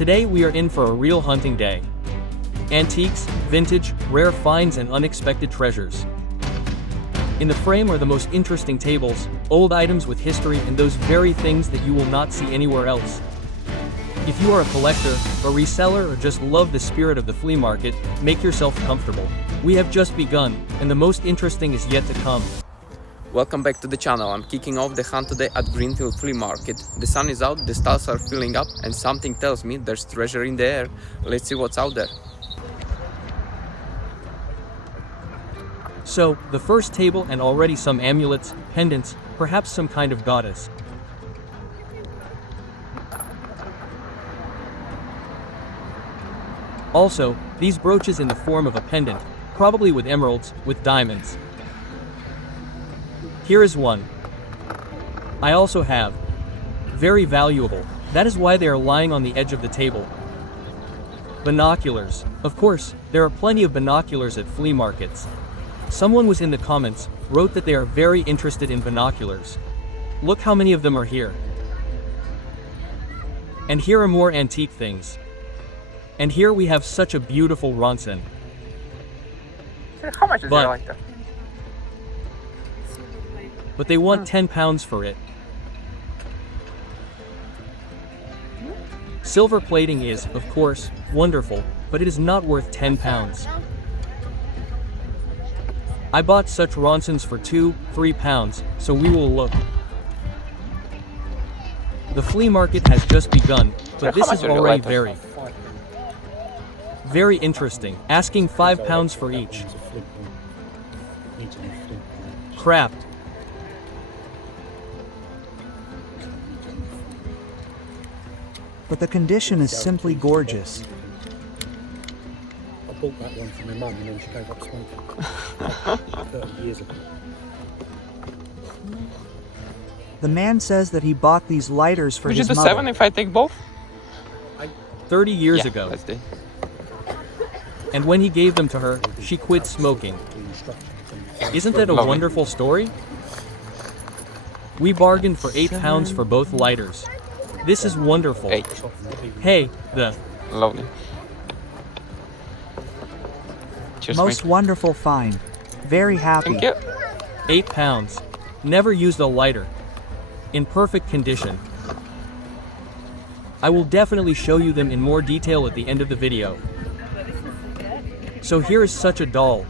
Today we are in for a real hunting day. Antiques, vintage, rare finds and unexpected treasures. In the frame are the most interesting tables, old items with history and those very things that you will not see anywhere else. If you are a collector, a reseller or just love the spirit of the flea market, make yourself comfortable. We have just begun, and the most interesting is yet to come. Welcome back to the channel. I'm kicking off the hunt today at Greenfield Flea Market. The sun is out, the stars are filling up, and something tells me there's treasure in the air. Let's see what's out there. So, the first table and already some amulets, pendants, perhaps some kind of goddess. Also, these brooches in the form of a pendant, probably with emeralds, with diamonds. Here is one. I also have. Very valuable. That is why they are lying on the edge of the table. Binoculars. Of course, there are plenty of binoculars at flea markets. Someone was in the comments, wrote that they are very interested in binoculars. Look how many of them are here. And here are more antique things. And here we have such a beautiful Ronson. How much is it like that? But they want £10 for it. Silver plating is, of course, wonderful, but it is not worth £10. I bought such Ronsons for £2–3, so we will look. The flea market has just begun, but this is already very interesting. Asking £5 for each. Crap. But the condition is simply gorgeous. I bought that one for my mum and then she gave up smoking 30 years ago. The man says that he bought these lighters for Would you his do mother. 7 if I take both? 30 years Yeah, ago. let's do. And when he gave them to her, she quit smoking. Isn't that a Lovely. wonderful story? We bargained for £8 for both lighters. This is wonderful. 8. Hey, the Lovely. Cheers, Most mate. wonderful find. Very happy. Thank you. £8. Never used a lighter. In perfect condition. I will definitely show you them in more detail at the end of the video. So here is such a doll.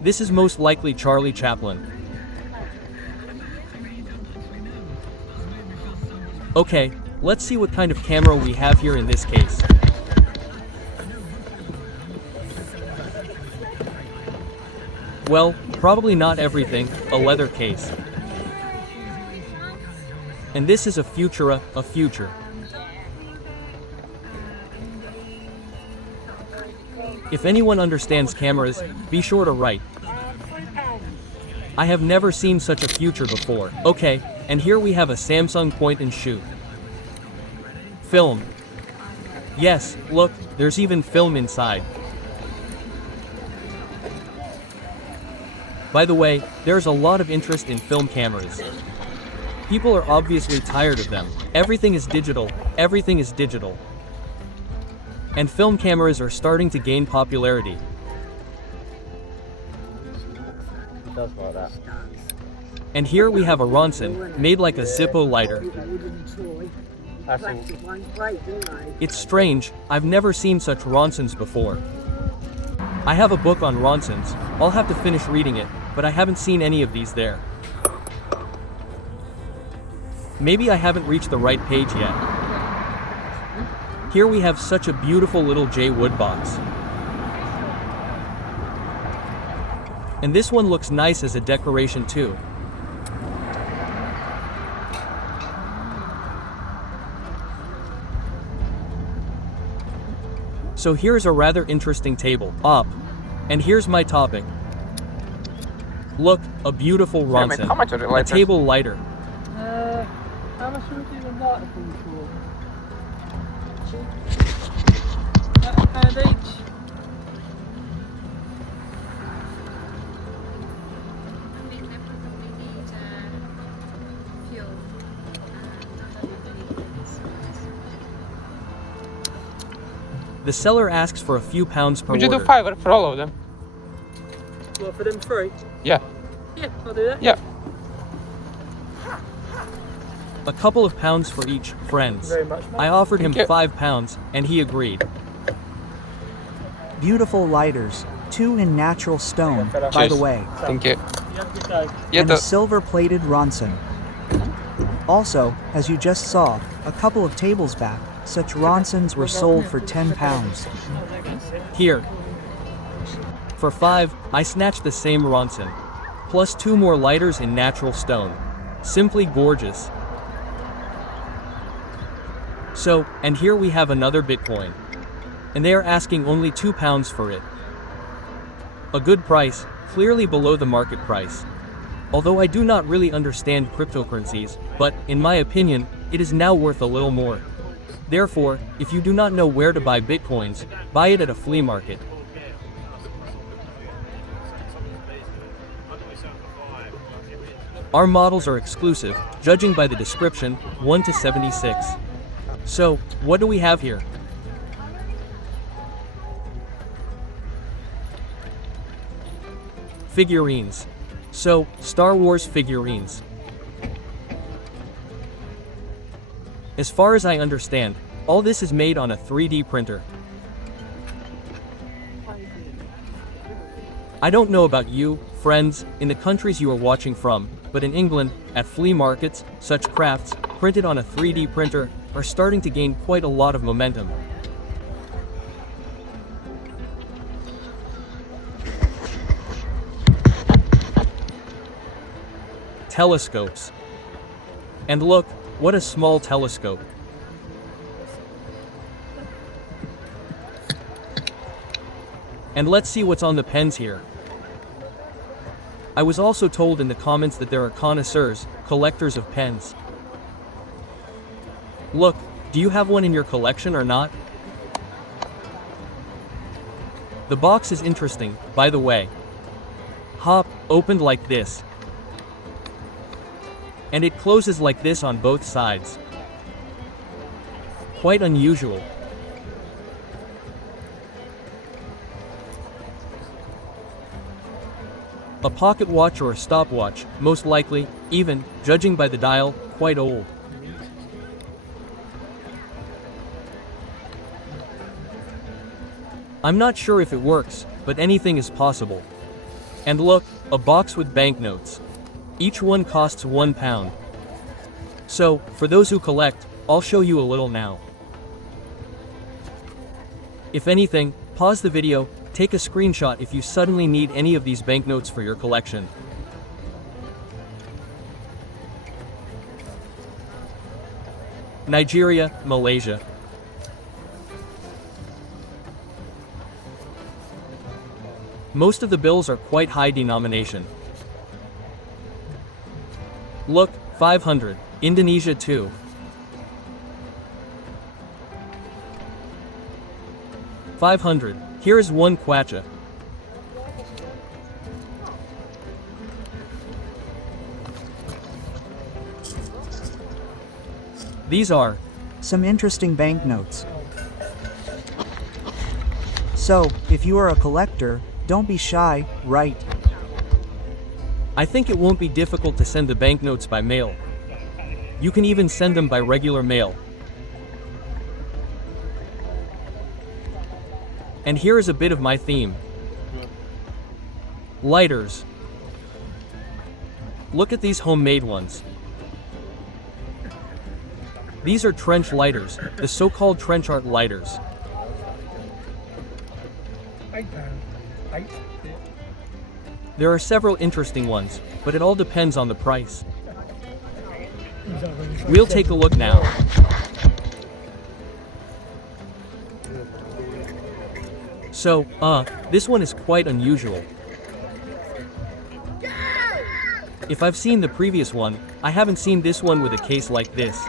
This is most likely Charlie Chaplin. Okay, let's see what kind of camera we have here in this case. Well, probably not everything, a leather case. And this is a Futura, a future. If anyone understands cameras, be sure to write. I have never seen such a future before. Okay, and here we have a Samsung point and shoot. Film. Yes, look, there's even film inside. By the way, there's a lot of interest in film cameras. People are obviously tired of them. Everything is digital, everything is digital. And film cameras are starting to gain popularity. It does like that. And here we have a Ronson, made like a Zippo lighter. That's all. It's strange, I've never seen such Ronsons before. I have a book on Ronsons, I'll have to finish reading it, but I haven't seen any of these there. Maybe I haven't reached the right page yet. Here we have such a beautiful little J wood box. And this one looks nice as a decoration too. So here's a rather interesting table, up. And here's my topic. Look, a beautiful Yeah, mate, how much are the Ronson. A lighters? table lighter. How much would you even like them for? £1 each. The seller asks for a few pounds per Would you do order. fiver for all of them? What, for them three? Yeah. Yeah, I'll do that. Yeah. A couple of pounds for each, friends. Very much, mate. I offered him Thank you. 5 pounds, and he agreed. Beautiful lighters, 2 in natural stone, by Cheers. the way, Thank you. You have a good day. Yeah, and a silver-plated Ronson. Also, as you just saw, a couple of tables back, such Ronsons were sold for 10 pounds. Here. For 5, I snatched the same Ronson. Plus 2 more lighters in natural stone. Simply gorgeous. So, and here we have another Bitcoin. And they are asking only 2 pounds for it. A good price, clearly below the market price. Although I do not really understand cryptocurrencies, but, in my opinion, it is now worth a little more. Therefore, if you do not know where to buy Bitcoins, buy it at a flea market. Our models are exclusive, judging by the description, 1 to 76. So, what do we have here? Figurines. So, Star Wars figurines. As far as I understand, all this is made on a 3D printer. I don't know about you, friends, in the countries you are watching from, but in England, at flea markets, such crafts, printed on a 3D printer, are starting to gain quite a lot of momentum. Telescopes. And look, what a small telescope. And let's see what's on the pens here. I was also told in the comments that there are connoisseurs, collectors of pens. Look, do you have one in your collection or not? The box is interesting, by the way. Hop, opened like this. And it closes like this on both sides. Quite unusual. A pocket watch or a stopwatch, most likely, even, judging by the dial, quite old. I'm not sure if it works, but anything is possible. And look, a box with banknotes. Each one costs £1. So, for those who collect, I'll show you a little now. If anything, pause the video, take a screenshot if you suddenly need any of these banknotes for your collection. Nigeria, Malaysia. Most of the bills are quite high denomination. Look, 500, Indonesia too. $500, here is 1 kwacha. These are Some interesting banknotes. So, if you are a collector, don't be shy, right? I think it won't be difficult to send the banknotes by mail. You can even send them by regular mail. And here is a bit of my theme. Lighters. Look at these homemade ones. These are trench lighters, the so-called trench art lighters. £8. 8. There are several interesting ones, but it all depends on the price. We'll take a look now. So, this one is quite unusual. If I've seen the previous one, I haven't seen this one with a case like this.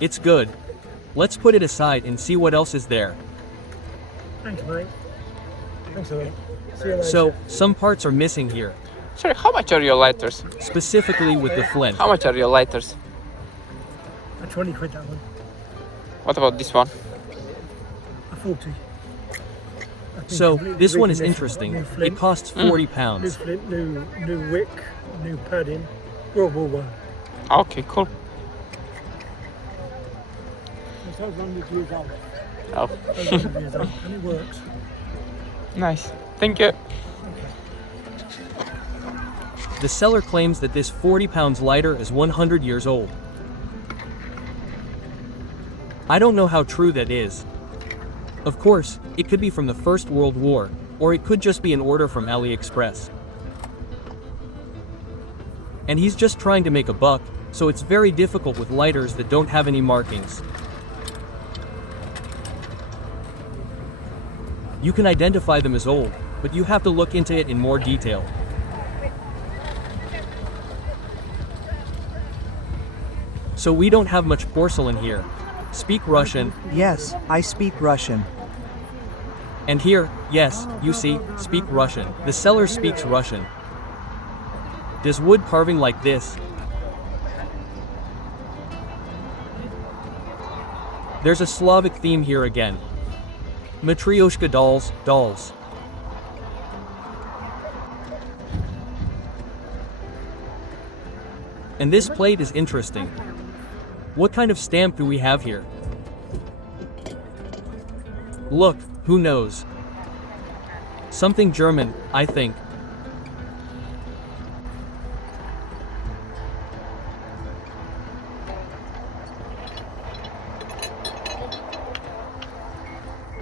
It's good. Let's put it aside and see what else is there. Thanks, mate. Thanks a lot. See you later. So, some parts are missing here, Sorry, how much are your lighters? specifically with the flint. How much are your lighters? A 20 quid that one. What about this one? A 40. So, this one is interesting. New It flint, costs 40 new pounds. flint, new wick, new padding. World War One. Okay, cool. It's over 100 years old. Oh, Over 100 years old, and it works. nice. Thank you. The seller claims that this 40 pounds lighter is 100 years old. I don't know how true that is. Of course, it could be from the First World War, or it could just be an order from AliExpress. And he's just trying to make a buck, so it's very difficult with lighters that don't have any markings. You can identify them as old, but you have to look into it in more detail. So we don't have much porcelain here. Speak Russian. Yes, I speak Russian. And here, yes, you see, speak Russian. The seller speaks Russian. Does wood carving like this? There's a Slavic theme here again. Matryoshka dolls, dolls. And this plate is interesting. What kind of stamp do we have here? Look, who knows? Something German, I think.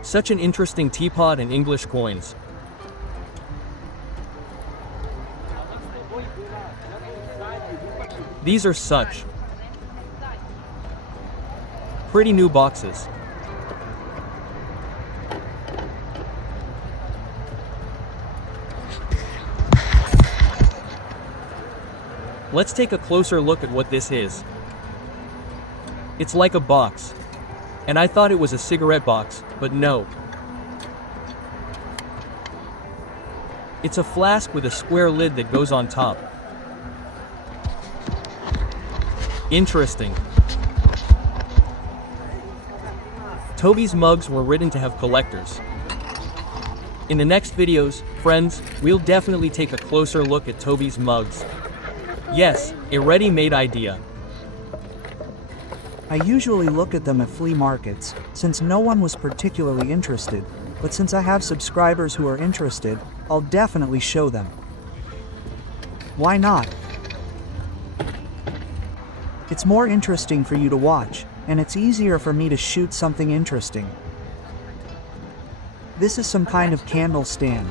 Such an interesting teapot and English coins. These are such pretty new boxes. Let's take a closer look at what this is. It's like a box. And I thought it was a cigarette box, but no. It's a flask with a square lid that goes on top. Interesting. Toby's mugs were written to have collectors. In the next videos, friends, we'll definitely take a closer look at Toby's mugs. Yes, a ready-made idea. I usually look at them at flea markets, since no one was particularly interested, but since I have subscribers who are interested, I'll definitely show them. Why not? It's more interesting for you to watch, and it's easier for me to shoot something interesting. This is some kind of candle stand.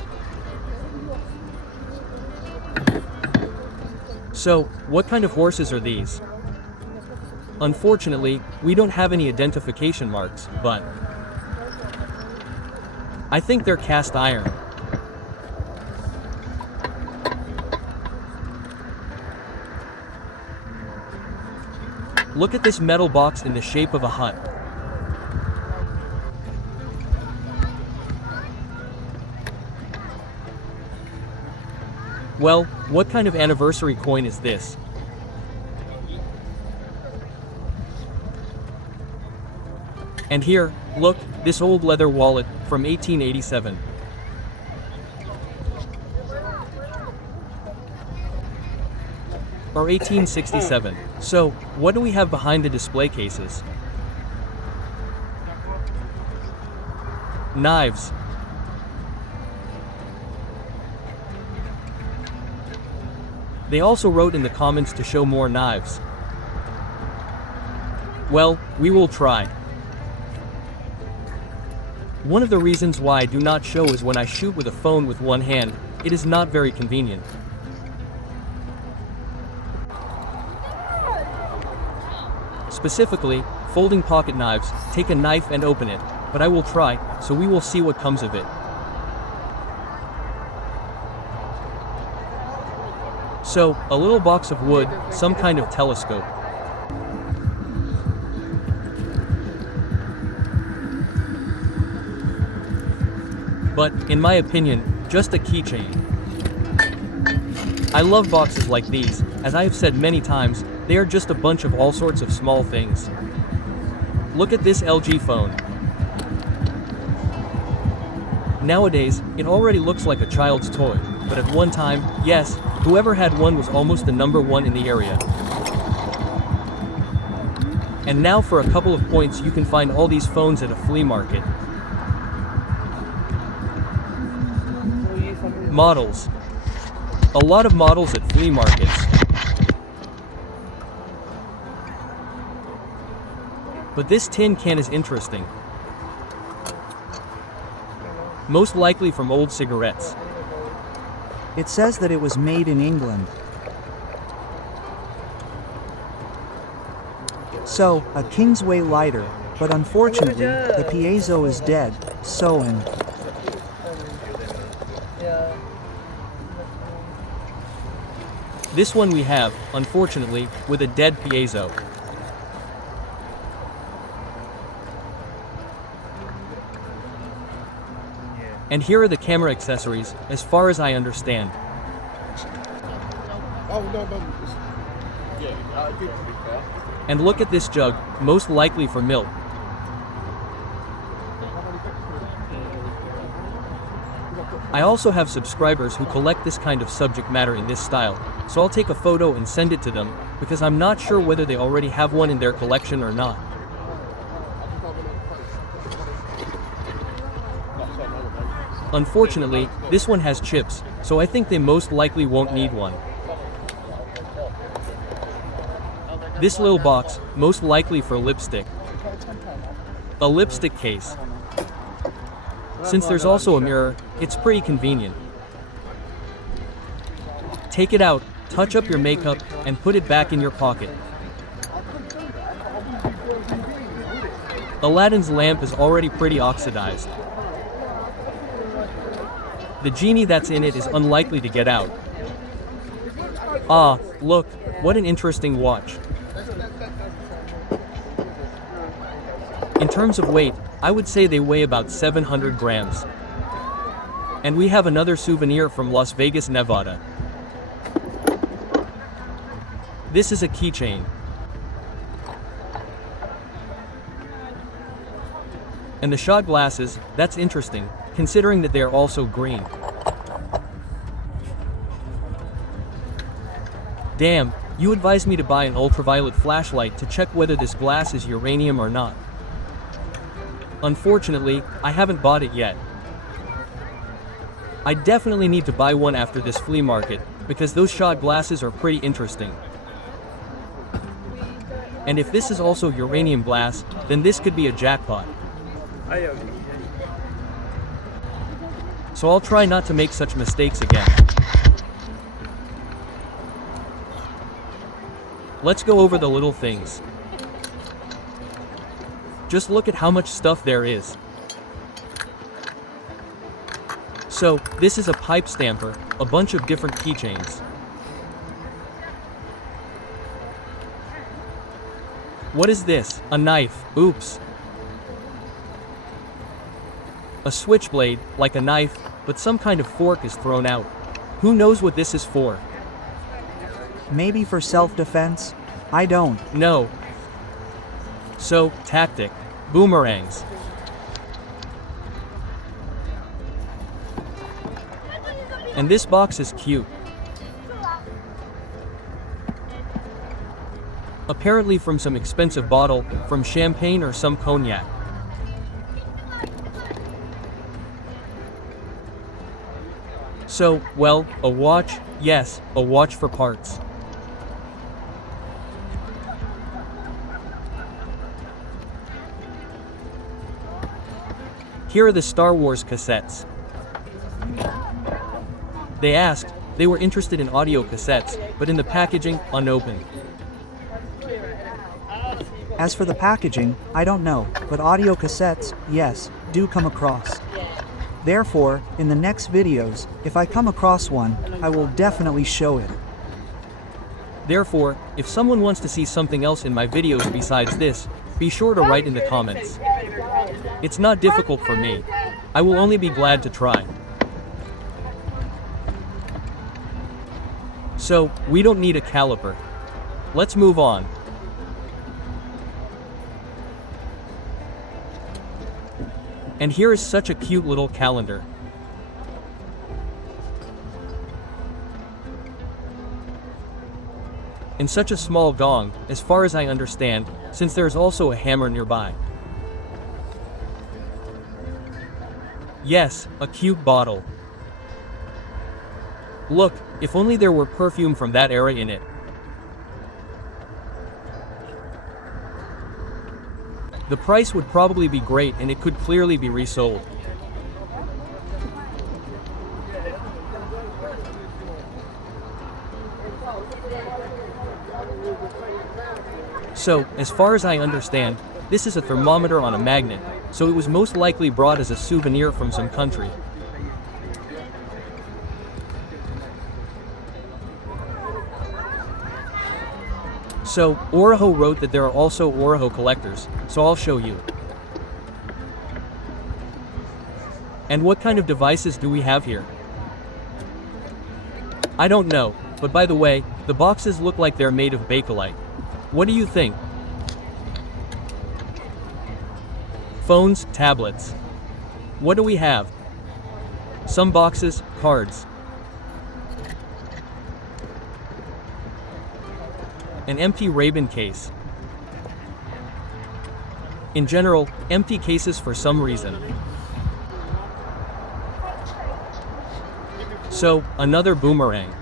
So, what kind of horses are these? Unfortunately, we don't have any identification marks, but I think they're cast iron. Look at this metal box in the shape of a hut. Well, what kind of anniversary coin is this? And here, look, this old leather wallet from 1887. Or 1867. So, what do we have behind the display cases? Knives. They also wrote in the comments to show more knives. Well, we will try. One of the reasons why I do not show is when I shoot with a phone with one hand, it is not very convenient. Specifically, folding pocket knives, take a knife and open it, but I will try, so we will see what comes of it. So, a little box of wood, some kind of telescope. But, in my opinion, just a keychain. I love boxes like these, as I have said many times, they are just a bunch of all sorts of small things. Look at this LG phone. Nowadays, it already looks like a child's toy, but at one time, yes, whoever had one was almost the number one in the area. And now for a couple of points you can find all these phones at a flea market. Models. A lot of models at flea markets. But this tin can is interesting. Most likely from old cigarettes. It says that it was made in England. So, a Kingsway lighter, but unfortunately, the piezo is dead, This one we have, unfortunately, with a dead piezo. And here are the camera accessories, as far as I understand. And look at this jug, most likely for milk. I also have subscribers who collect this kind of subject matter in this style, so I'll take a photo and send it to them, because I'm not sure whether they already have one in their collection or not. Unfortunately, this one has chips, so I think they most likely won't need one. This little box, most likely for lipstick. A lipstick case. Since there's also a mirror, it's pretty convenient. Take it out, touch up your makeup, and put it back in your pocket. Aladdin's lamp is already pretty oxidized. The genie that's in it is unlikely to get out. Ah, look, what an interesting watch. In terms of weight, I would say they weigh about 700 grams. And we have another souvenir from Las Vegas, Nevada. This is a keychain. And the shot glasses, that's interesting, considering that they are also green. Damn, you advised me to buy an ultraviolet flashlight to check whether this glass is uranium or not. Unfortunately, I haven't bought it yet. I definitely need to buy one after this flea market, because those shot glasses are pretty interesting. And if this is also uranium glass, then this could be a jackpot. So I'll try not to make such mistakes again. Let's go over the little things. Just look at how much stuff there is. So, this is a pipe stamper, a bunch of different keychains. What is this? A knife. Oops. A switchblade, like a knife, but some kind of fork is thrown out. Who knows what this is for? Maybe for self-defense? I don't. No. So, tactic. Boomerangs. And this box is cute. Apparently from some expensive bottle, from champagne or some cognac. So, well, a watch, yes, a watch for parts. Here are the Star Wars cassettes. They asked, they were interested in audio cassettes, but in the packaging, unopened. As for the packaging, I don't know, but audio cassettes, yes, do come across. Therefore, in the next videos, if I come across one, I will definitely show it. Therefore, if someone wants to see something else in my videos besides this, be sure to write in the comments. It's not difficult for me. I will only be glad to try. So, we don't need a caliper. Let's move on. And here is such a cute little calendar. And such a small gong, as far as I understand, since there is also a hammer nearby. Yes, a cute bottle. Look, if only there were perfume from that era in it. The price would probably be great and it could clearly be resold. So, as far as I understand, this is a thermometer on a magnet, so it was most likely brought as a souvenir from some country. So, Oraho wrote that there are also Oraho collectors, so I'll show you. And what kind of devices do we have here? I don't know, but by the way, the boxes look like they're made of bakelite. What do you think? Phones, tablets. What do we have? Some boxes, cards. An empty Ray-Ban case. In general, empty cases for some reason. So, another boomerang.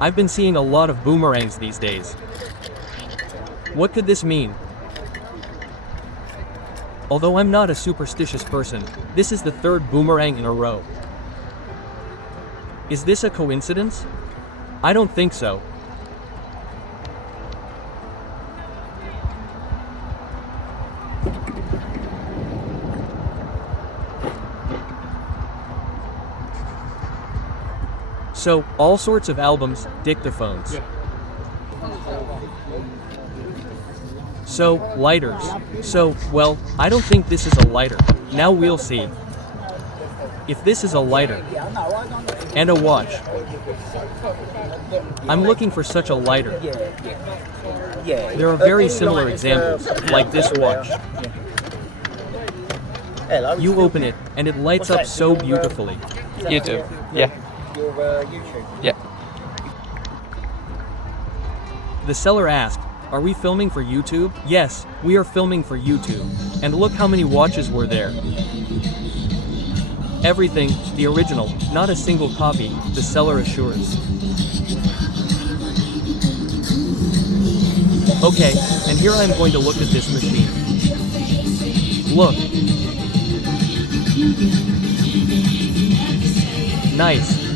I've been seeing a lot of boomerangs these days. What could this mean? Although I'm not a superstitious person, this is the third boomerang in a row. Is this a coincidence? I don't think so. So, all sorts of albums, dictaphones. So, lighters. So, well, I don't think this is a lighter. Now we'll see. If this is a lighter. And a watch. I'm looking for such a lighter. There are very similar examples, like this watch. You open it, and it lights up so beautifully. YouTube. Yeah. Yeah. The seller asked, "Are we filming for YouTube?" Yes, we are filming for YouTube. And look how many watches were there. Everything, the original, not a single copy, the seller assures. Okay, and here I'm going to look at this machine. Look. Nice.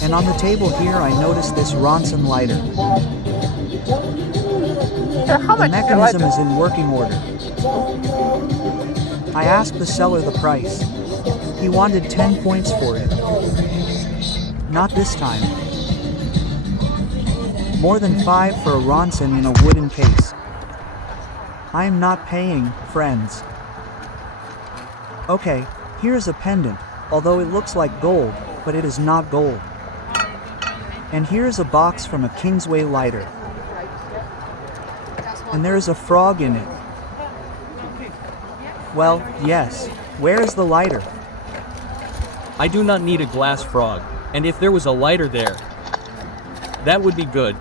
And on the table here I noticed this Ronson lighter. The mechanism is in working order. I asked the seller the price. He wanted 10 points for it. Not this time. More than 5 for a Ronson in a wooden case. I am not paying, friends. Okay, here's a pendant, although it looks like gold, but it is not gold. And here's a box from a Kingsway lighter. And there is a frog in it. Well, yes. Where is the lighter? I do not need a glass frog, and if there was a lighter there, that would be good.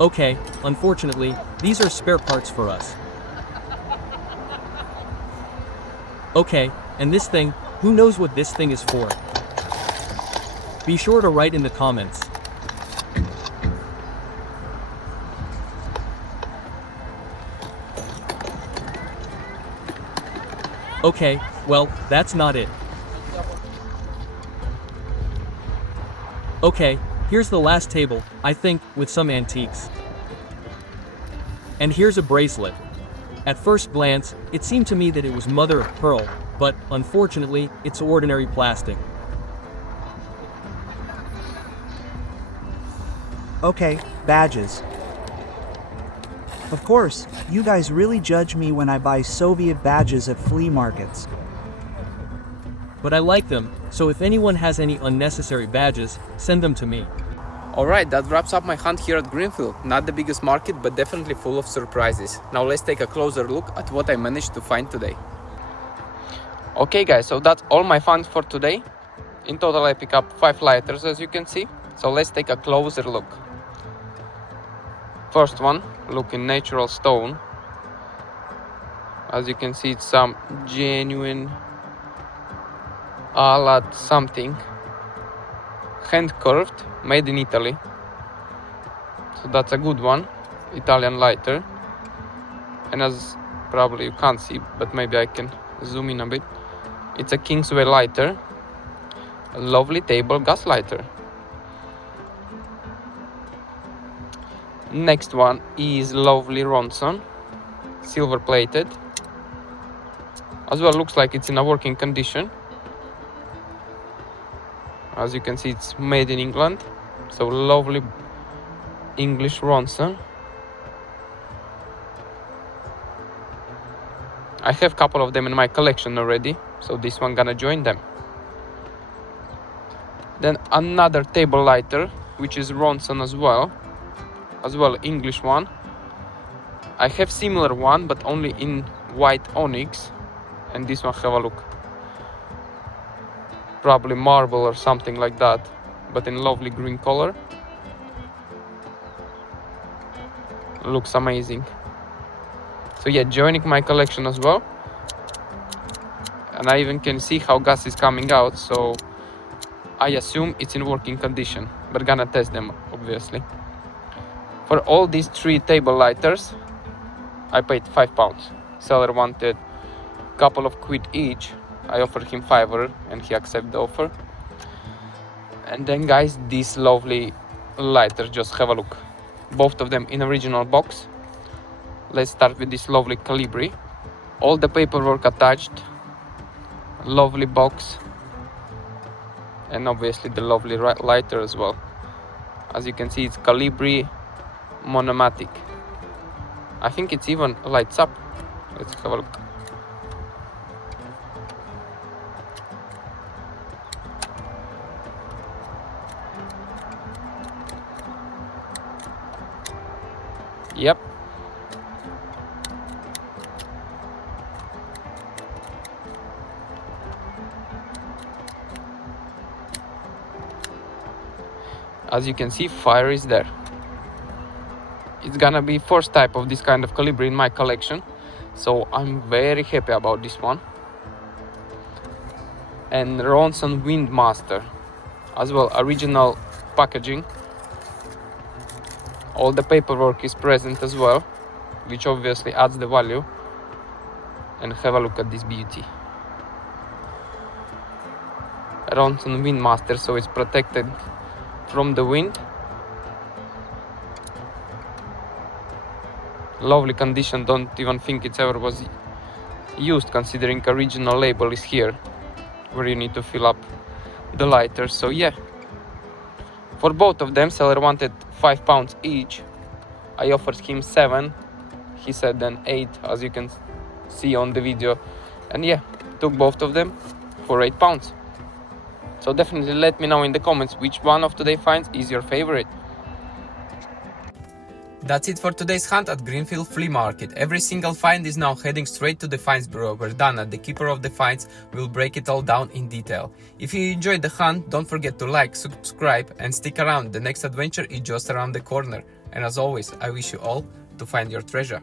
Okay, unfortunately, these are spare parts for us. Okay, and this thing, who knows what this thing is for? Be sure to write in the comments. Okay, well, that's not it. Okay, here's the last table, I think, with some antiques. And here's a bracelet. At first glance, it seemed to me that it was mother of pearl, but, unfortunately, it's ordinary plastic. Okay, badges. Of course, you guys really judge me when I buy Soviet badges at flea markets. But I like them, so if anyone has any unnecessary badges, send them to me. Alright, that wraps up my hunt here at Greenfield. Not the biggest market, but definitely full of surprises. Now let's take a closer look at what I managed to find today. Okay guys, so that's all my finds for today. In total I pick up 5 lighters, as you can see. So let's take a closer look. First one, look in natural stone. As you can see, it's some genuine alad something, hand curved, made in Italy. So that's a good one, Italian lighter. And as probably you can't see, but maybe I can zoom in a bit, it's a Kingsway lighter, a lovely table gas lighter. Next one is lovely Ronson, silver plated. As well, looks like it's in a working condition. As you can see, it's made in England, so lovely English Ronson. I have a couple of them in my collection already, so this one gonna join them. Then another table lighter, which is Ronson as well English one. I have similar one, but only in white onyx, and this one, have a look, probably marble or something like that, but in lovely green color. Looks amazing. So yeah, joining my collection as well. And I even can see how gas is coming out, so I assume it's in working condition, but gonna test them obviously. For all these 3 table lighters I paid £5. Seller wanted a couple of quid each. I offered him £5 and he accepted the offer. And then guys, these lovely lighters, just have a look. Both of them in original box. Let's start with this lovely Calibri. All the paperwork attached. Lovely box. And obviously the lovely lighter as well. As you can see, it's Calibri monomatic. I think it's even lights up. Let's have a look. Yep. As you can see, fire is there. It's gonna be first type of this kind of Calibri in my collection, so I'm very happy about this one. And Ronson Windmaster as well, original packaging. All the paperwork is present as well, which obviously adds the value. And have a look at this beauty. Ronson Windmaster, so it's protected from the wind. Lovely condition, don't even think it's ever was used, considering original label is here where you need to fill up the lighter. So yeah, for both of them seller wanted £5 each. I offered him 7, he said then 8, as you can see on the video, and yeah, took both of them for £8. So definitely let me know in the comments which one of today's finds is your favorite. That's it for today's hunt at Greenfield Flea Market. Every single find is now heading straight to the finds bureau, where Dana, the keeper of the finds, will break it all down in detail. If you enjoyed the hunt, don't forget to like, subscribe and stick around. The next adventure is just around the corner. And as always, I wish you all to find your treasure.